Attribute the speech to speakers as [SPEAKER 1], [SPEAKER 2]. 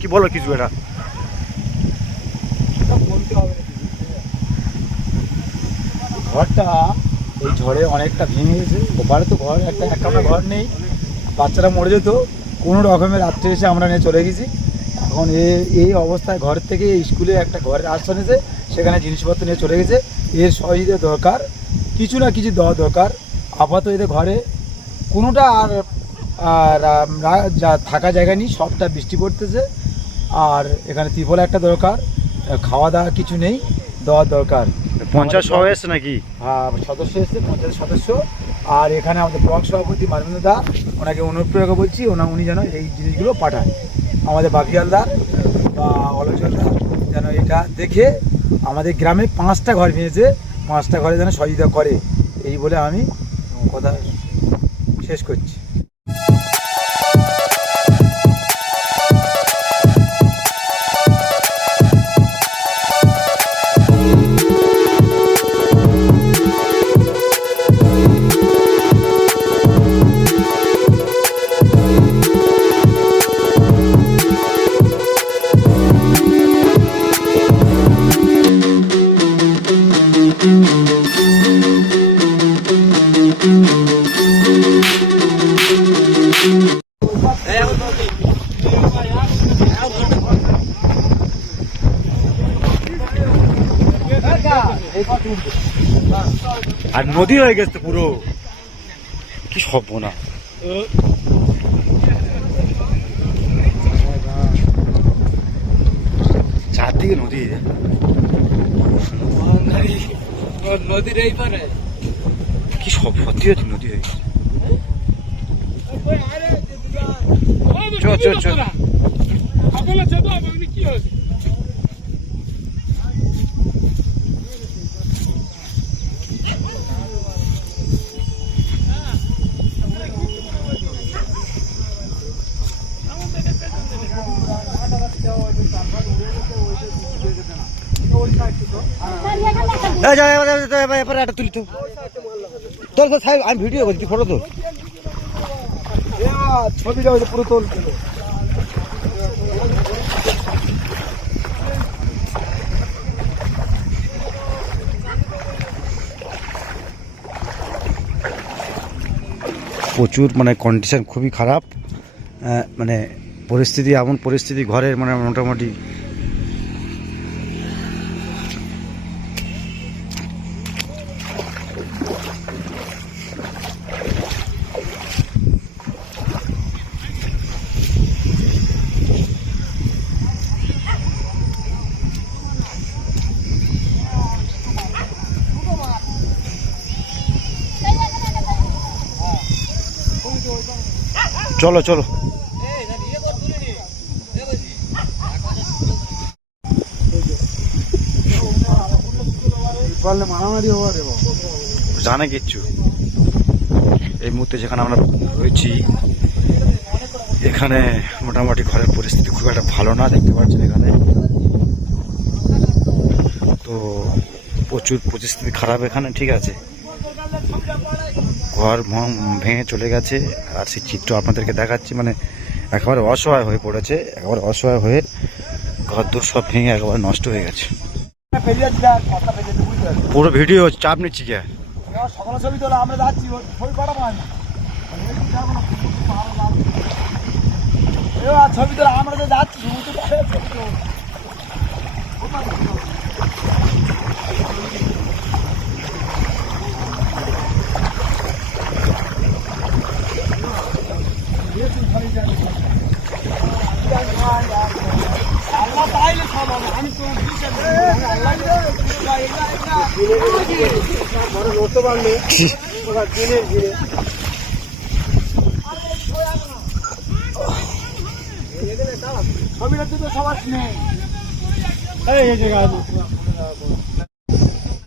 [SPEAKER 1] কি বলো কিছু এটা?
[SPEAKER 2] ঘরটা এই ঝড়ে অনেকটা ভেঙে গেছে। ওপারে তো ঘর, একটা এক কামরা ঘর নেই। বাচ্চারা মরে যেত। কোনো রকমের রাত্রে এসে আমরা নিয়ে চলে গেছি। এখন এ, এই অবস্থায় ঘর থেকে স্কুলে একটা ঘরের আশ্রয় নিয়েছে। সেখানে জিনিসপত্র নিয়ে চলে গেছে। এর সহযোগিতা দরকার। কিছু না কিছু দেওয়া দরকার। আপাতত এদের ঘরে কোনোটা আর আর আম, রা- যা থাকা জায়গা নেই সবটা বৃষ্টি পড়তেছে। আর এখানে ত্রিপল একটা দরকার খাওয়া দাওয়া কিছু নেই দেওয়ার দরকার।
[SPEAKER 1] পঞ্চাশ সবাই এসছে নাকি?
[SPEAKER 2] হ্যাঁ সদস্য এসছে পঞ্চাশ সদস্য। আর এখানে আমাদের ব্লক সভাপতি মানবেন্দ্র দা ওনাকে করে বলছি ওনা উনি যেন এই জিনিসগুলো পাঠায়। আমাদের বাকিয়ালদার বা অলোচনদা যেন এটা দেখে আমাদের গ্রামে পাঁচটা ঘর ভেঙেছে পাঁচটা ঘরে যেন সহযোগিতা করে। এই বলে আমি কথা শেষ করছি।
[SPEAKER 1] আর নদী হয়ে গেছে পুরো। কি সব না চারদিকে নদী।
[SPEAKER 3] নদীর এই পারে
[SPEAKER 1] কি সব সত্যি সত্যি নদী হয়ে গেছে। চো, চো,
[SPEAKER 3] কি হয়েছে
[SPEAKER 1] এই যা, এবার, এবার, এবার, এবার একটা তুলি তো। তোর তো সাহেব, আমি ভিডিও করছি ফটো তো
[SPEAKER 2] ছবিটা পুরো তোল।
[SPEAKER 1] প্রচুর মানে কন্ডিশন খুবই খারাপ। মানে পরিস্থিতি, এমন পরিস্থিতি, ঘরের মানে মোটামুটি চলো চলো।
[SPEAKER 2] মারামারি হওয়া দেবো
[SPEAKER 1] জানে কিচ্ছু। এই মুহূর্তে যেখানে আমরা রয়েছি, এখানে মোটামুটি ঘরের পরিস্থিতি খুব একটা ভালো না, দেখতে পাচ্ছেন এখানে। তো প্রচুর পরিস্থিতি খারাপ এখানে, ঠিক আছে। ঘর ভেঙে চলে গেছে, আর সেই চিত্র আপনাদেরকে দেখাচ্ছি মানে একেবারে অসহায় হয়ে পড়েছে, একেবারে অসহায় হয়ে ঘর দোর সব ভেঙে একেবারে নষ্ট হয়ে গেছে। পুরো ভিডিও চাপ নিচ্ছি
[SPEAKER 2] এবার সকালে ছবি তোলা আমরা যাচ্ছি ছবি পাঠাবো আমি ছবি তোলা আমরা তো যাচ্ছি সবার নেই এই জায়গা